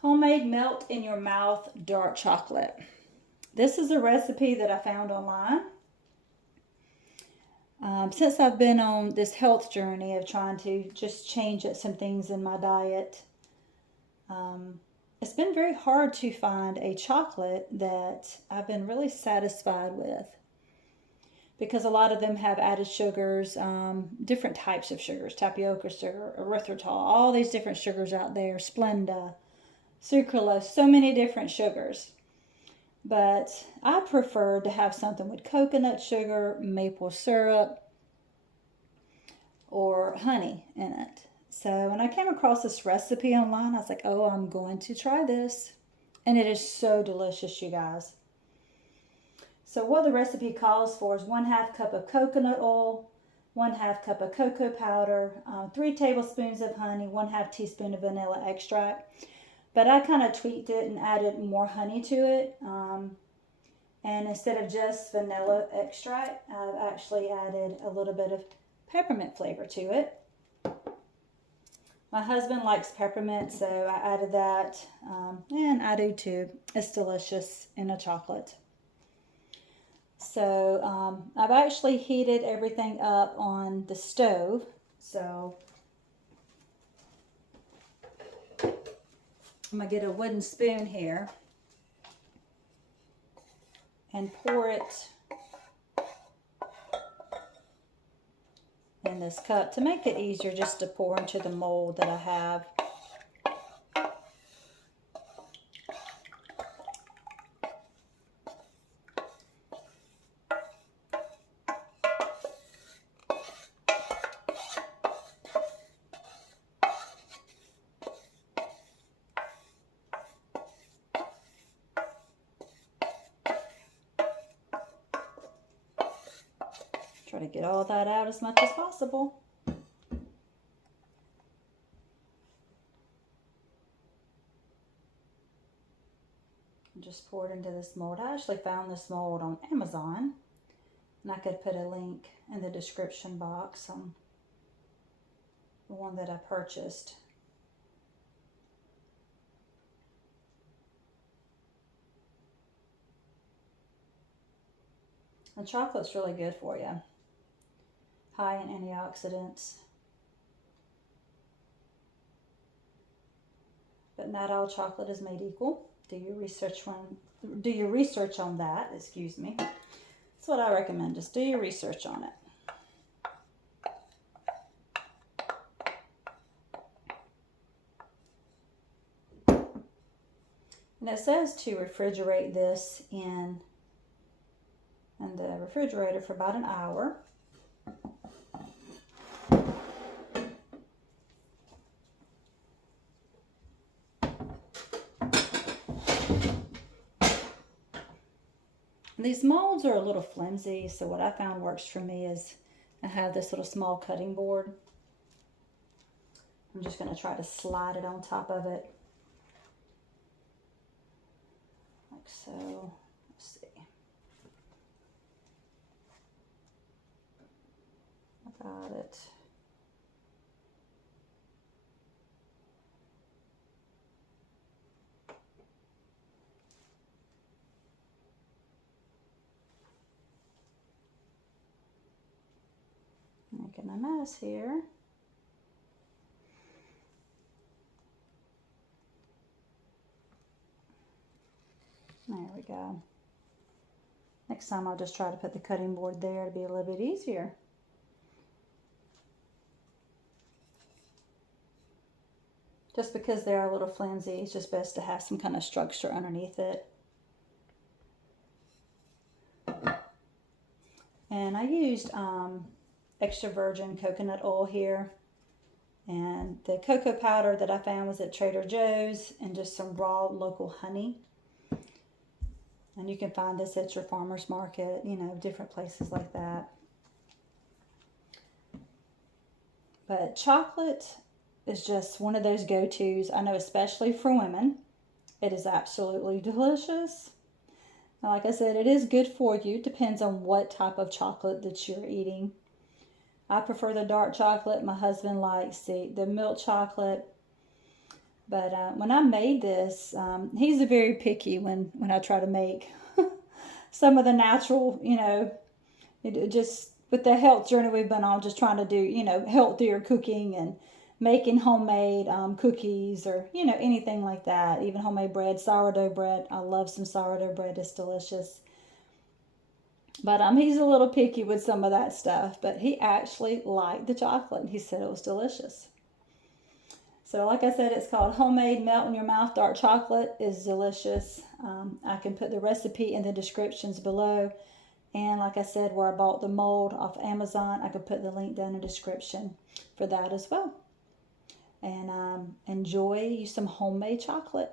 Homemade melt in your mouth dark chocolate. This is a recipe that I found online. Since I've been on this health journey of trying to just change some things in my diet, it's been very hard to find a chocolate that I've been really satisfied with because a lot of them have added sugars, different types of sugars, tapioca sugar, erythritol, all these different sugars out there, Splenda, sucralose, so many different sugars. But I prefer to have something with coconut sugar, maple syrup, or honey in it. So when I came across this recipe online, I was like, oh, I'm going to try this. And it is so delicious, you guys. So what the recipe calls for is 1/2 cup of coconut oil, 1/2 cup of cocoa powder, 3 tablespoons of honey, 1/2 teaspoon of vanilla extract. But I kind of tweaked it and added more honey to it. And instead of just vanilla extract, I've actually added a little bit of peppermint flavor to it. My husband likes peppermint, so I added that. And I do too. It's delicious in a chocolate. So I've actually heated everything up on the stove. So I'm going to get a wooden spoon here and pour it in this cup to make it easier just to pour into the mold that I have. Try to get all that out as much as possible. Just pour it into this mold. I actually found this mold on Amazon, and I could put a link in the description box on the one that I purchased. And chocolate's really good for you. High in antioxidants. But not all chocolate is made equal. Do your research on that, excuse me. That's what I recommend. Just do your research on it. And it says to refrigerate this in the refrigerator for about an hour. These molds are a little flimsy, so what I found works for me is I have this little small cutting board. I'm just going to try to slide it on top of it, like so. Let's see. I got it. Making a mess here. There we go. Next time I'll just try to put the cutting board there to be a little bit easier. Just because they are a little flimsy, it's just best to have some kind of structure underneath it. And I used extra virgin coconut oil here. And the cocoa powder that I found was at Trader Joe's, and just some raw local honey. And you can find this at your farmer's market, you know, different places like that. But chocolate is just one of those go-tos. I know especially for women. It is absolutely delicious. Now, like I said, it is good for you. Depends on what type of chocolate that you're eating. I prefer the dark chocolate. My husband likes the milk chocolate. But when I made this, he's very picky when I try to make some of the natural, it just with the health journey we've been on, just trying to do, healthier cooking and making homemade cookies or, anything like that. Even homemade bread, sourdough bread. I love some sourdough bread. It's delicious. But he's a little picky with some of that stuff. But he actually liked the chocolate. He said it was delicious. So like I said, it's called Homemade Melt in Your Mouth Dark Chocolate. Is delicious. I can put the recipe in the descriptions below. And like I said, where I bought the mold off Amazon, I could put the link down in the description for that as well. And enjoy some homemade chocolate.